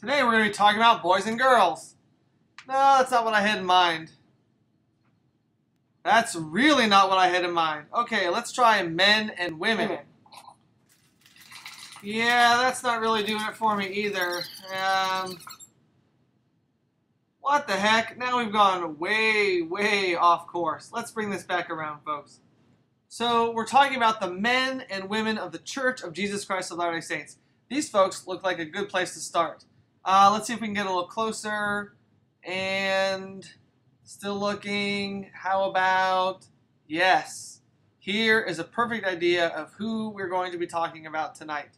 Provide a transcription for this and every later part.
Today we're going to be talking about boys and girls. No, that's not what I had in mind. That's really not what I had in mind. Okay, let's try men and women. Yeah, that's not really doing it for me either. What the heck? Now we've gone way off course. Let's bring this back around, folks. So we're talking about the men and women of the Church of Jesus Christ of Latter-day Saints. These folks look like a good place to start. Let's see if we can get a little closer. And still looking. How about, yes. Here is a perfect idea of who we're going to be talking about tonight.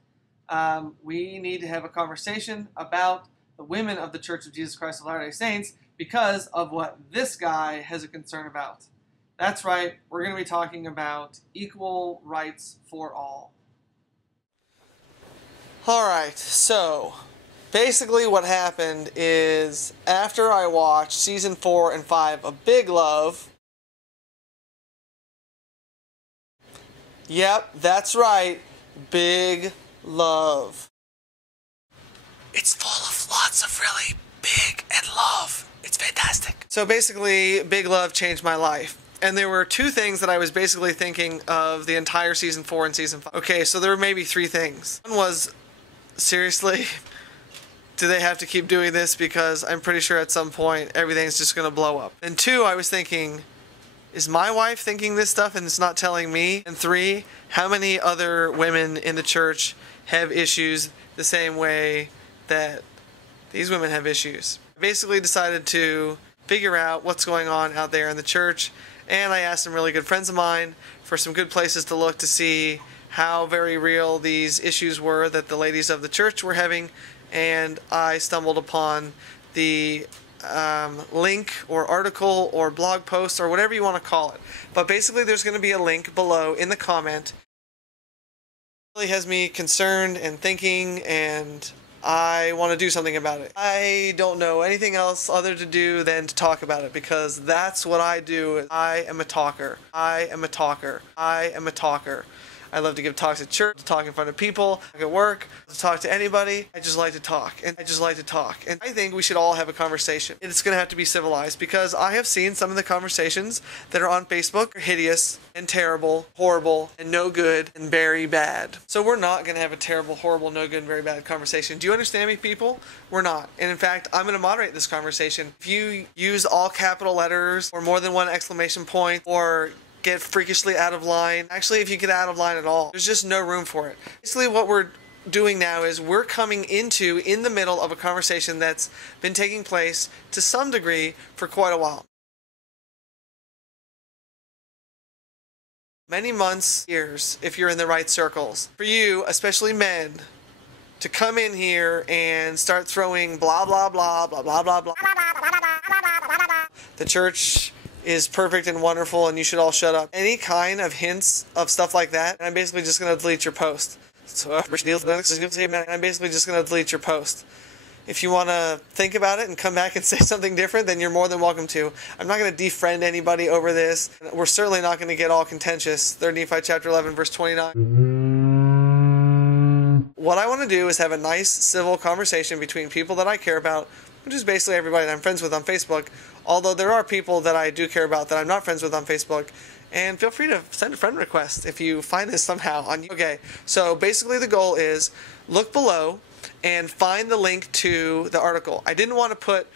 We need to have a conversation about the women of the Church of Jesus Christ of Latter-day Saints because of what this guy has a concern about. That's right, we're going to be talking about equal rights for all. Alright, so basically what happened is after I watched season 4 and 5 of Big Love, yep, that's right, Big Love. It's full of lots of really big and love. It's fantastic. So basically, Big Love changed my life. And there were two things that I was basically thinking of the entire season 4 and season 5. Okay, so there were maybe three things. One was, seriously, do they have to keep doing this? Because I'm pretty sure at some point everything's just going to blow up. And two, I was thinking, is my wife thinking this stuff and it's not telling me? And three, how many other women in the church have issues the same way that these women have issues? I basically decided to figure out what's going on out there in the church, and I asked some really good friends of mine for some good places to look to see how very real these issues were that the ladies of the church were having, and I stumbled upon the link or article or blog post or whatever you want to call it. But basically there's going to be a link below in the comment. It really has me concerned and thinking, and I want to do something about it. I don't know anything else other to do than to talk about it, because that's what I do. I am a talker. I am a talker. I am a talker. I love to give talks at church, to talk in front of people, at work, to talk to anybody. I just like to talk, and I just like to talk. And I think we should all have a conversation. It's going to have to be civilized, because I have seen some of the conversations that are on Facebook are hideous and terrible, horrible, and no good, and very bad. So we're not going to have a terrible, horrible, no good, and very bad conversation. Do you understand me, people? We're not. And in fact, I'm going to moderate this conversation. If you use all capital letters, or more than one exclamation point, or get freakishly out of line. Actually, if you get out of line at all, there's just no room for it. Basically, what we're doing now is we're coming into in the middle of a conversation that's been taking place to some degree for quite a while. Many months, years, if you're in the right circles. For you, especially men, to come in here and start throwing blah blah blah blah blah blah blah. The church is perfect and wonderful and you should all shut up. Any kind of hints of stuff like that, and I'm basically just going to delete your post. So I'm basically just going to delete your post. If you want to think about it and come back and say something different, then you're more than welcome to. I'm not going to defriend anybody over this. We're certainly not going to get all contentious. 3 Nephi chapter 11 verse 29. What I want to do is have a nice civil conversation between people that I care about, which is basically everybody that I'm friends with on Facebook, although there are people that I do care about that I'm not friends with on Facebook. And feel free to send a friend request if you find this somehow on YouTube. Okay, so basically the goal is look below and find the link to the article. I didn't want to put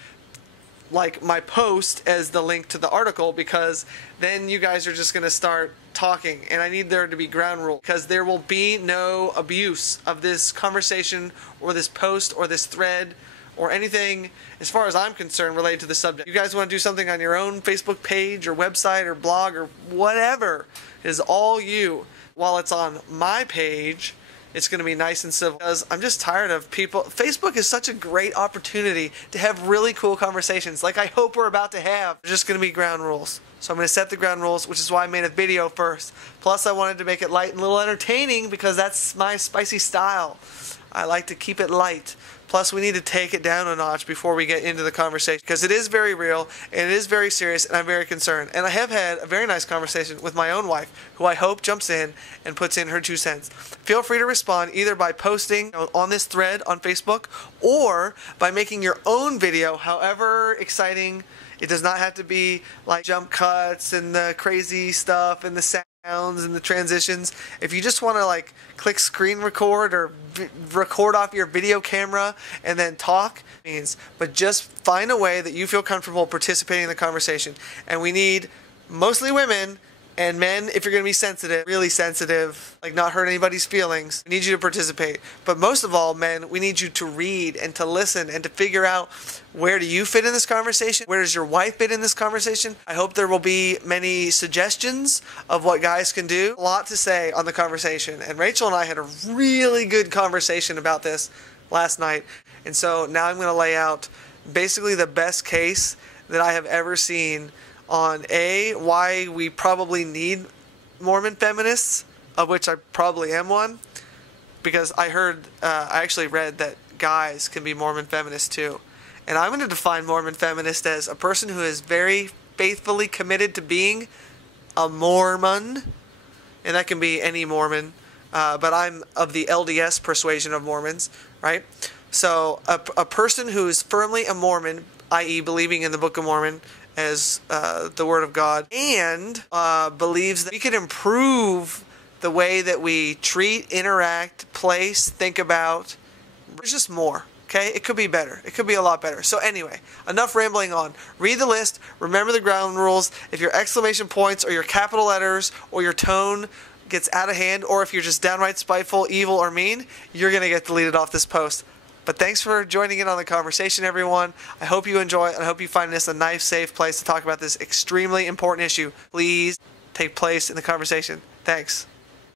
like my post as the link to the article, because then you guys are just going to start talking, and I need there to be ground rule, because there will be no abuse of this conversation or this post or this thread or anything, as far as I'm concerned, related to the subject. You guys want to do something on your own Facebook page or website or blog or whatever, it is all you. While it's on my page, it's going to be nice and civil, because I'm just tired of people. Facebook is such a great opportunity to have really cool conversations, like I hope we're about to have. There's just going to be ground rules. So I'm going to set the ground rules, which is why I made a video first. Plus I wanted to make it light and a little entertaining, because that's my spicy style. I like to keep it light. Plus, we need to take it down a notch before we get into the conversation, because it is very real and it is very serious, and I'm very concerned. And I have had a very nice conversation with my own wife, who I hope jumps in and puts in her 2 cents. Feel free to respond either by posting on this thread on Facebook or by making your own video, however exciting. It does not have to be like jump cuts and the crazy stuff and the sounds and the transitions. If you just want to like click screen record or record off your video camera and then talk, but just find a way that you feel comfortable participating in the conversation. And we need mostly women and men, if you're going to be sensitive, really sensitive, like not hurt anybody's feelings, we need you to participate. But most of all, men, we need you to read and to listen and to figure out, where do you fit in this conversation? Where does your wife fit in this conversation? I hope there will be many suggestions of what guys can do. A lot to say on the conversation. And Rachel and I had a really good conversation about this last night. And so now I'm going to lay out basically the best case that I have ever seen on why we probably need Mormon feminists, of which I probably am one, because I actually read that guys can be Mormon feminists too. And I'm going to define Mormon feminist as a person who is very faithfully committed to being a Mormon, and that can be any Mormon, but I'm of the LDS persuasion of Mormons, right? So a person who is firmly a Mormon, i.e. believing in the Book of Mormon as the Word of God, and believes that we can improve the way that we treat, interact, place, think about. There's just more, okay? It could be better. It could be a lot better. So anyway, enough rambling on. Read the list. Remember the ground rules. If your exclamation points or your capital letters or your tone gets out of hand, or if you're just downright spiteful, evil, or mean, you're going to get deleted off this post. But thanks for joining in on the conversation, everyone. I hope you enjoy it, and I hope you find this a nice, safe place to talk about this extremely important issue. Please take place in the conversation. Thanks.